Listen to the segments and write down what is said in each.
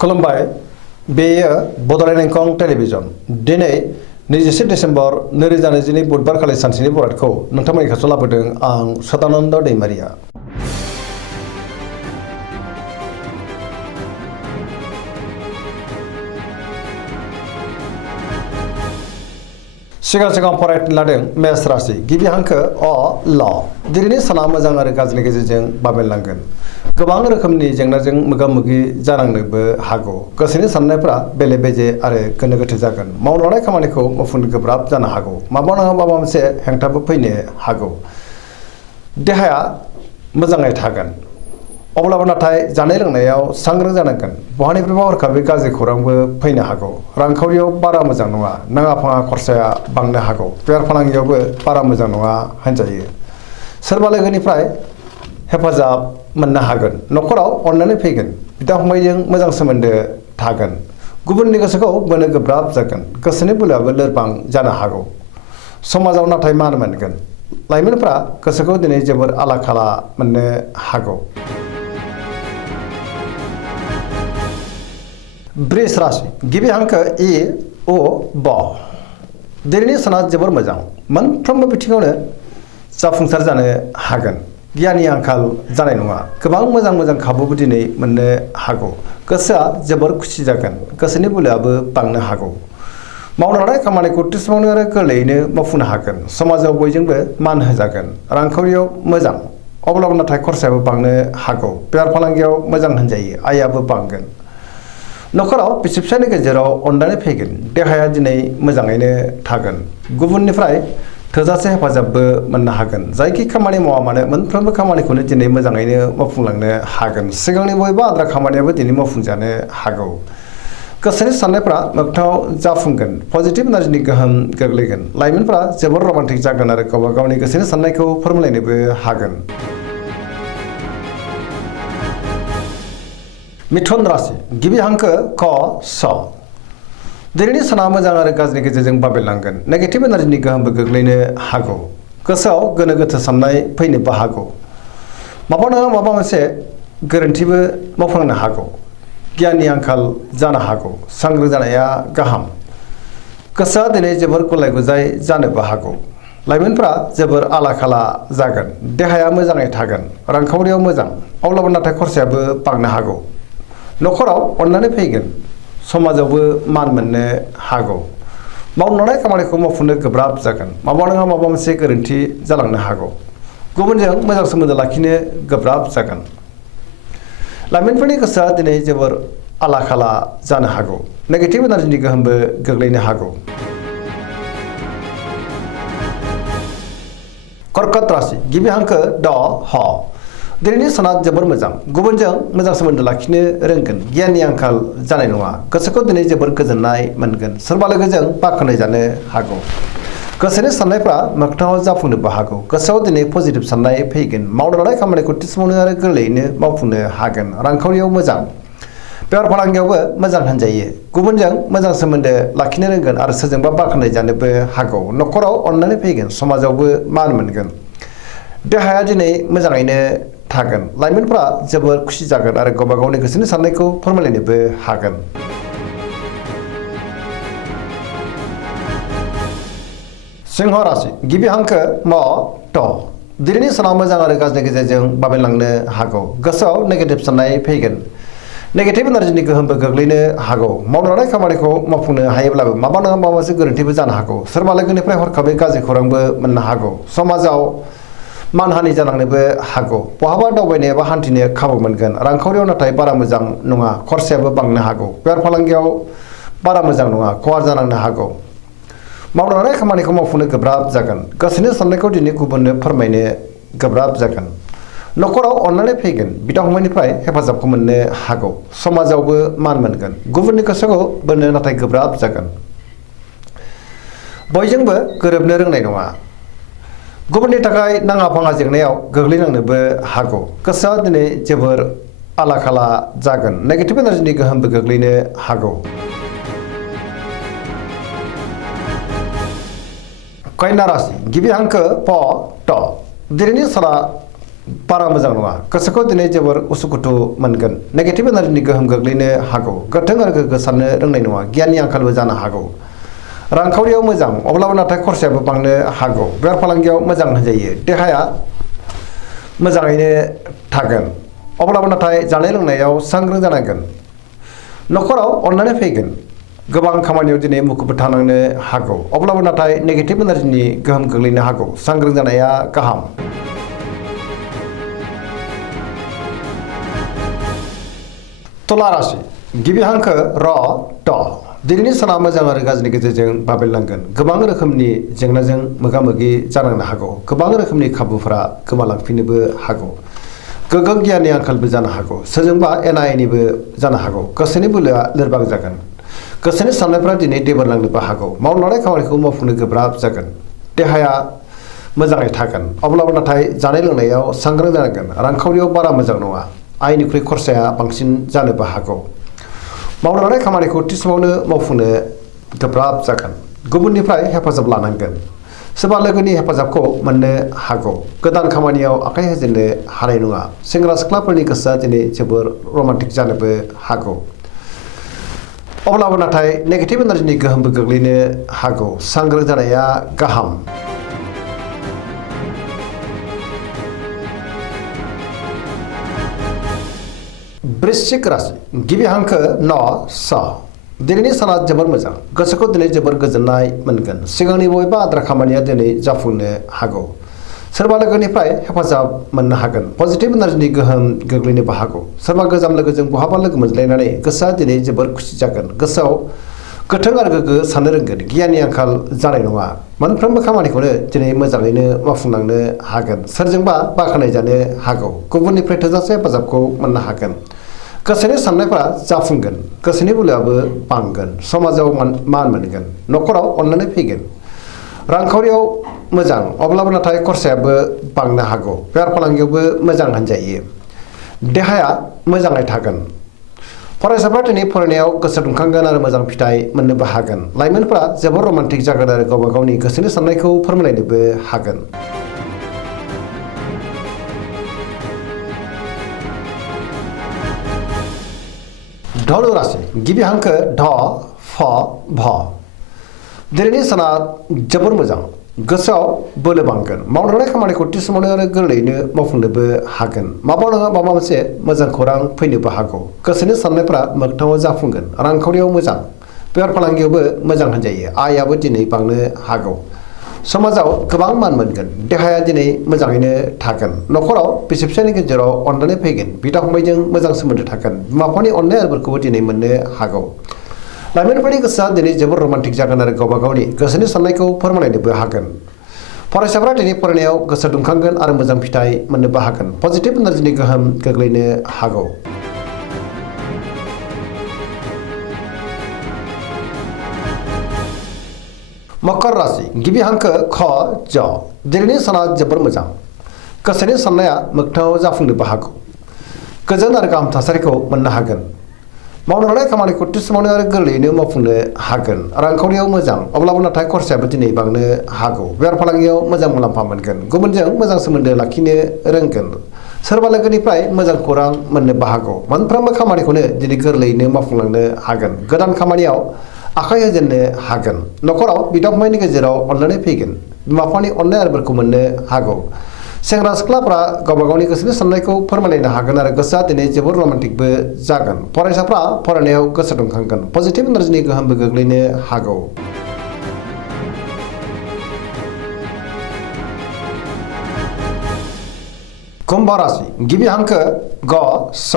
खुलुमबाय बेयो बड'लेण्ड इंखं टेलिभिजन दिनै 21 डिसेम्बर 2022 बुधबार खालि सानसेनि बरादखौ नोंथांमोननि खाथियाव लाबोदों आं सदानन्द दैमारिया। सिगां फरायनो लादों मेष राशि गिबि हांखो अ ल दिनैनि साना मोजां आरो गाज्रिनि गेजेरजों बाबेनलांगोन। गोबां रोखोमनि जेंनाजों मोगा-मोगि जानांनोबो हागौ। गोसोनि साननायफ्रा बेले बेजे आरो गोनो गोथो जागोन। मावनो लानाय खामानिखौ मावफुंनो गोब्राब जानो हागौ। माबा नङा माबा मोनसे हेंथाबो फैनो हागौ। देहाया मोजाङै थागोन। अब्लाबो नाथाय जानाय लोंनायाव सांग्रां जानांगोन। बहानिफ्रायबा हरखाबै गाज्रि खौरांबो फैनो हागौ। रांखावरियाव बारा मोजां नङा। नाङा फाङा खरसाया बांनो हागौ। बेफार फालांगियावबो बारा मोजां नङा होनजायो। सोरबा लोगोनिफ्राय हेफाजाब मोननो हागोन। न'खराव अननानै फैगोन। बिदा फंबायजों मोजां सोमोन्दो थागोन। गुबुननि गोसोखौ बोनो गोब्राब जागोन। गोसोनि बोलोआबो लोरबां जानो हागौ। समाजाव नाथाय मान मोनगोन। लाइमोनफ्रा गोसोखौ दिनै जोबोर आला खाला मोननो हागौ। वृष राशि गिबि हांखो इ उ ब दिनैनि साना जोबोर मोजां। मोनफ्रोमबो बिथिङावनो जाफुंसार जानो हागोन। गियाननि आंखाल जानाय नङा। गोबां मोजां खाबुबो दिनै मोननो हागौ। गोसोआ जोबोर खुसि जागोन। गोसोनि बोलोआबो बांनो हागौ। मावनो लानाय खामानिखौ थिसमावनो आरो गोरलैयैनो मावफुंनो हागोन। समाजाव बयजोंबो मान होजागोन। रांखावरियाव मोजां अब्लाबो नाथाय खरसायाबो बांनो हागौ। बेफार फालांगियाव मोजां होनजायो। आयाबो बांगोन। न'खराव बिसि फिसायनि गेजेराव अननानै फैगोन। देहाया दिनै मोजाङैनो थागोन। गुबुननिफ्राय थोजासे हेफाजाबबो मोननो हागोन। जायखि खामानि मावा मानो मोनफ्रोमबो खामानिखौनो दिनै मोजाङैनो मावफुंलांनो हागोन। सिगांनि बबेबा आद्रा खामानियाबो दिनै मावफुंजानो हागौ। गोसोनि साननायफ्रा मोगथाङाव जाफुंगोन। पजिटिभ एनार्जिनि गोहोम गोग्लैगोन। लाइमोनफ्रा जोबोर रमान्टिक जागोन आरो गावबा गावनि गोसोनि साननायखौ फोरमायलायनोबो हागोन। मिथुन राशि गिबि हांखो क स दिनैनि साना मोजां आरो गाज्रिनि गेजेरजों बाबेनलांगोन। नेगेटिभ एनार्जिनि गोहोमबो गोग्लैनो हागौ। गोसोआव गोनो गोथो साननाय फैनोबो हागौ। माबा नङा माबा मोनसे गोरोन्थिबो मावफ्लांनो हागौ। गियाननि आंखाल जानो हागौ। सांग्रां जानाया गाहाम। गोसोआ दिनै जोबोर गुलाय गुजाय जानोबो हागौ। लाइमोनफ्रा जोबोर आला खाला जागोन। देहाया मोजाङै थागोन। रांखावरियाव मोजां अब्लाबो नाथाय खरसायाबो बांनो हागौ। न'खराव अननानै फैगोन। समाजावबो मान मोननो हागौ। मावनो लानाय खामानिखौ मावफुंनो गोब्राब जागोन। माबा नङा माबा मोनसे गोरोन्थि जालांनो हागौ। गुबुनजों मोजां सोमोन्दो लाखिनो गोब्राब जागोन। लाइमोनफोरनि गोसोआ दिनै जोबोर आला खाला जानो हागौ। नेगेटिभ एनार्जिनि गोहोमबो गोग्लैनो हागौ। कर्कट राशि गिबि हांखो ड ह दिनैनि साना जोबोर मोजां। गुबुनजों मोजां सोमोन्दो लाखिनो रोंगोन। गियाननि आंखाल जानाय नङा। गोसोखौ दिनै जोबोर गोजोननाय मोनगोन। सोरबा लोगोजों बाख्नाय जानो हागौ। गोसोनि साननायफ्रा मोगथाङाव जाफुंनोबो हागौ। गोसोआव दिनै पजिटिभ साननाय फैगोन। मावनो लानाय खामानिखौ थिसमावनो आरो गोरलैयैनो मावफुंनो हागोन। रांखावरियाव मोजां बेफार फालांगियावबो मोजां होनजायो। गुबुनजों मोजां सोमोन्दो लाखिनो रोंगोन आरो सोरजोंबा बाख्नाय जानोबो हागौ। न'खराव अननानै फैगोन। समाजावबो मान मोनगोन। देहाया दिनै मोजाङैनो थागोन। लाइमोनफ्रा जोबोर खुसि जागोन आरो गावबा गावनि गोसोनि साननायखौ फोरमायलायनोबो हागोन। सिंह राशि गिबि हांखो म ट दिनैनि साना मोजां आरो गाज्रिनि गेजेरजों बाबेनलांनो हागौ। गोसोआव नेगेटिभ साननाय फैगोन। नेगेटिभ एनार्जिनि गोहोमबो गोग्लैनो हागौ। मावनो लानाय खामानिखौ मावफुंनो हायोब्लाबो माबा नङा माबा मोनसे गोरोन्थिबो जानो हागौ। सोरबा लोगोनिफ्राय हरखाबै गाज्रि खौरांबो मोननो हागौ। समाजाव मानहानि जानांनोबो हागौ। बहाबा दावबायनो एबा हान्थिनो खाबु मोनगोन। रांखावरियाव नाथाय बारा मोजां नङा। खरसायाबो बांनो हागौ। बेफार फालांगियाव बारा मोजां नङा। खहा जानांनो हागौ। मावनो लानाय खामानिखौ मावफुंनो गोब्राब जागोन। गोसोनि साननायखौ दिनै गुबुननो फोरमायनो गोब्राब जागोन। न'खराव अननानै फैगोन। बिदा फंबायनिफ्राय हेफाजाबखौ मोननो हागौ। समाजावबो मान मोनगोन। गुबुननि गोसोखौ बोनो नाथाय गोब्राब जागोन। बयजोंबो गोरोबनो रोंनाय नङा। गुबुननि थाखाय नाङा फाङा जेंनायाव गोग्लैनांनोबो हागौ। गोसोआ दिनै जोबोर आला खाला जागोन। नेगेटिभ एनार्जिनि गोहोमबो गोग्लैनो हागौ। कन्या राशि गिबि हांखो प ट दिनैनि साना बारा मोजां नङा गोसोखौ दिनै जोबोर उसुखुथु मोनगोन नेगेटिभ एनार्जिनि गोहोम गोग्लैनो हागौ गोथों आरो गोग्गो साननो रोंनाय नङा गियाननि आंखालबो जानो हागौ रांखावरियाव मोजां अब्लाबो नाथाय खरसायाबो बांनो हागौ बेफार फालांगियाव मोजां होनजायो देहाया मोजाङैनो थागोन अब्लाबो नाथाय जानाय लोंनायाव सांग्रां जानांगोन न'खराव अननानै फैगोन गोबां खामानियाव दिनै मुखुब थानांनो हागौ अब्लाबो नाथाय नेगेटिभ एनार्जिनि गोहोम गोग्लैनो हागौ सांग्रां जानाया गाहाम तुला राशि गिबि हांखो र ट दिनैनि साना मोजां आरो गाज्रिनि गेजेरजों बाबेरलांगोन गोबां रोखोमनि जेंनाजों मोगा मोगि जानांनो हागौ गोबां रोखोमनि खाबुफोरा गोमालांफिननोबो हागौ गोग्गो गियाननि आंखालबो जानो हागौ सोरजोंबा एना एनिबो जानो हागौ गोसोनि बोलोआ लोरबां जागोन गोसोनि साननायफ्रा दिनै दैबारलांनोबो हागौ मावनो लानाय खामानिखौ मावफुंनो गोब्राब जागोन देहाया मोजाङै थागोन अब्लाबो नाथाय जानाय लोंनायाव सांग्रां जानांगोन रांखावरियाव बारा मोजां नङा आयनिख्रुइ खरसाया बांसिन जानोबो हागौ मावनो लानाय खामानिखौ थि समावनो मावफुंनो गोब्राब जागोन गुबुननिफ्राय हेफाजाब लानांगोन सोरबा लोगोनि हेफाजाबखौ मोननो हागौ गोदान खामानियाव आखाइ होजेननो हानाय नङा सेंग्रा सिख्लाफोरनि गोसोआ दिनै जोबोर रमान्टिक जानोबो हागौ अब्लाबो नाथाय नेगेटिभ एनार्जिनि गोहोमबो गोग्लैनो हागौ सांग्रां जानाया गाहाम वृश्चिक राशि गिबि हांखो न स दिनैनि साना जोबोर मोजां गोसोखौ दिनै जोबोर गोजोननाय मोनगोन सिगांनि बबेबा आद्रा खामानिया दिनै जाफुंनो हागौ सोरबा लोगोनिफ्राय हेफाजाब मोननो हागोन पजिटिभ एनार्जिनि गोहोम गोग्लैनोबो हागौ सोरबा गोजाम लोगोजों बहाबा लोगो मोनज्लायनानै गोसोआ दिनै जोबोर खुसि जागोन गोसोआव गोथों आरो गोग्गो साननो रोंगोन गियाननि आंखाल जानाय नङा मोनफ्रोमबो खामानिखौनो दिनै मोजाङैनो मावफुंलांनो हागोन सोरजोंबा बाख्नाय जानो हागौ गुबुननिफ्राय थोजासे हेफाजाबखौ मोननो हागोन गोसोनि साननायफोरा जाफुंगोन गोसोनि बोलोआबो बांगोन समाजाव मान मोनगोन न'खराव अननानै फैगोन रांखावरियाव मोजां अब्लाबो नाथाय खरसायाबो बांनो हागौ बेफार फालांगियावबो मोजां होनजायो देहाया मोजाङै थागोन फरायसाफ्रा दिनै फरायनायाव गोसो दुंखांगोन आरो मोजां फिथाइ मोननोबो हागोन लाइमोनफ्रा जोबोर रमान्टिक जागोन आरो गावबा गावनि गोसोनि साननायखौ फोरमायलायनोबो हागोन धनु राशि गिबि हांखो ध फ भ दिनैनि साना जोबोर मोजां गोसोआव बोलो बांगोन मावनो लानाय खामानिखौ थि समावनो आरो गोरलैयैनो मावफुंनोबो हागोन माबा नङा माबा मोनसे मोजां खौरां फैनोबो हागौ गोसोनि साननायफ्रा मोगथाङाव जाफुंगोन रांखावरियाव मोजां बेफार फालांगियावबो मोजां होनजायो आयाबो दिनै बांनो हागौ समाजाव गोबां मान मोनगोन देहाया दिनै मोजाङैनो थागोन न'खराव बिसि फिसायनि गेजेराव अननानै फैगोन बिदा फंबायजों मोजां सोमोन्दो थागोन बिमा बिफानि अननाय आरिफोरखौबो दिनै मोननो हागौ लाइमोनफोरनि गोसोआ दिनै जोबोर रमान्टिक जागोन आरो गावबा गावनि गोसोनि साननायखौ फोरमायलायनोबो हागोन फरायसाफ्रा दिनै फरायनायाव गोसो दुंखांगोन आरो मोजां फिथाइ मोननोबो हागोन पजिटिभ एनार्जिनि गोहोम गोग्लैनो हागौ मकर राशि गिबि हांखो ख ज दिनैनि साना जोबोर मोजां गोसोनि साननाया मोगथाङाव जाफुंनोबो हागौ गोजोन आरो गाहाम थासारिखौ मोननो हागोन मावनो लानाय खामानिखौ थि समावनो आरो गोरलैयैनो मावफुंनो हागोन रांखावरियाव मोजां अब्लाबो नाथाय खरसायाबो दिनै बांनो हागौ बेफार फालांगियाव मोजां मुलाम्फा मोनगोन गुबुनजों मोजां सोमोन्दो लाखिनो रोंगोन सोरबा लोगोनिफ्राय मोजां खौरां मोननोबो हागौ मोनफ्रोमबो खामानिखौनो दिनै गोरलैयैनो मावफुंलांनो हागोन गोदान खामानियाव आखाइ होजेननो हागोन न'खराव बिदा फंबायनि गेजेराव अनलायनाय फैगोन बिमा बिफानि अननाय आरिफोरखौ मोननो हागौ सेंग्रा सिख्लाफ्रा गावबा गावनि गोसोनि साननायखौ फोरमायलायनो हागोन आरो गोसोआ दिनै जोबोर रमान्टिकबो जागोन फरायसाफ्रा फरायनायाव गोसो दुंखांगोन पजिटिभ एनार्जिनि गोहोमबो गोग्लैनो हागौ कुम्भ राशि गिबि हांखो ग स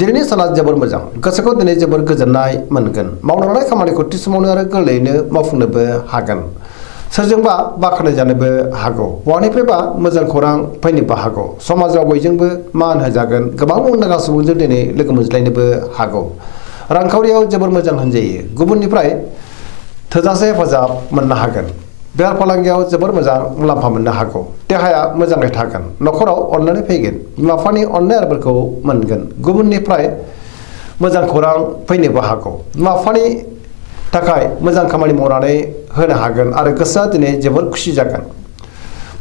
दिनैनि साना जोबोर मोजां गोसोखौ दिनै जोबोर गोजोननाय मोनगोन मावनो लानाय खामानिखौ थि समावनो आरो गोरलैयैनो मावफुंनोबो हागोन सोरजोंबा बाख्नाय जानोबो हागौ बहानिफ्रायबा मोजां खौरां फैनोबो हागौ समाजाव बयजोंबो मान होजागोन गोबां मुंदांखा सुबुंजों दिनै लोगो मोनज्लायनोबो हागौ रांखावरियाव जोबोर मोजां होनजायो गुबुननिफ्राय थोजासे हेफाजाब मोननो हागोन बेफार फालांगियाव जोबोर मोजां मुलाम्फा मोननो हागौ देहाया मोजाङै थागोन न'खराव अननानै फैगोन बिमा बिफानि अननाय आरिफोरखौ मोनगोन गुबुननिफ्राय मोजां खौरां फैनोबो हागौ बिमा बिफानि थाखाय मोजां खामानि मावनानै होनो हागोन आरो गोसोआ दिनै जोबोर खुसि जागोन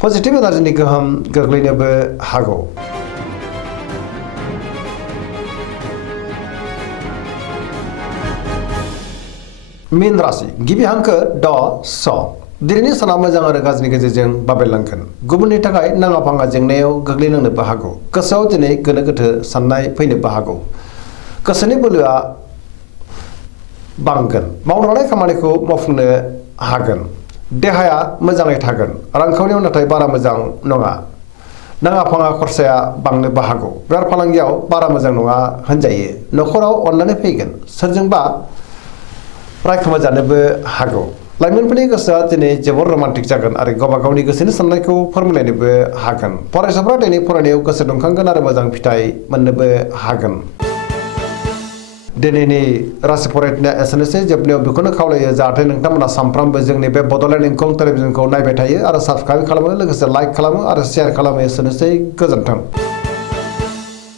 पजिटिभ एनार्जिनि गोहोम गोग्लैनोबो हागौ। मीन राशि गिबि हांखो ड स दिनैनि साना मोजां आरो गाज्रिनि गेजेरजों बाबेरलांगोन। गुबुननि थाखाय नाङा फाङा जेंनायाव गोग्लैनांनोबो हागौ। गोसोआव दिनै गोनो गोथो साननाय फैनोबो हागौ। गोसोनि बोलोआ बांगोन। मावनो लानाय खामानिखौ मावफुंनो हागोन। देहाया मोजाङै थागोन। रांखावरियाव नाथाय बारा मोजां नङा। नाङा फाङा खरसाया बांनोबो हागौ। बेफार फालांगियाव बारा मोजां नङा होनजायो। न'खराव अननानै फैगोन। सोरजोंबा रायखोमाजानोबो हागौ। लाइमोनफोरनि गोसोआ दिनै जोबोर रमान्टिक जागोन आरो गावबा गावनि गोसोनि साननायखौ फोरमायलायनोबो हागोन। फरायसाफोरा दिनै फरायनायाव गोसो दुंखांगोन आरो मोजां फिथाइ मोननोबो हागोन। दिनैनि राशि फरायनाया एसेनोसै। जोबनायाव बेखौनो खावलायो जाहाथे नोंथांमोना सानफ्रामबो जोंनि बे बड'लेण्ड इंखं टेलिभिजनखौ नायबाय थायो आरो साबस्क्राइब खालामो, लोगोसे लाइक खालामो आरो शेयार खालामो। एसेनोसै, गोजोन्थों।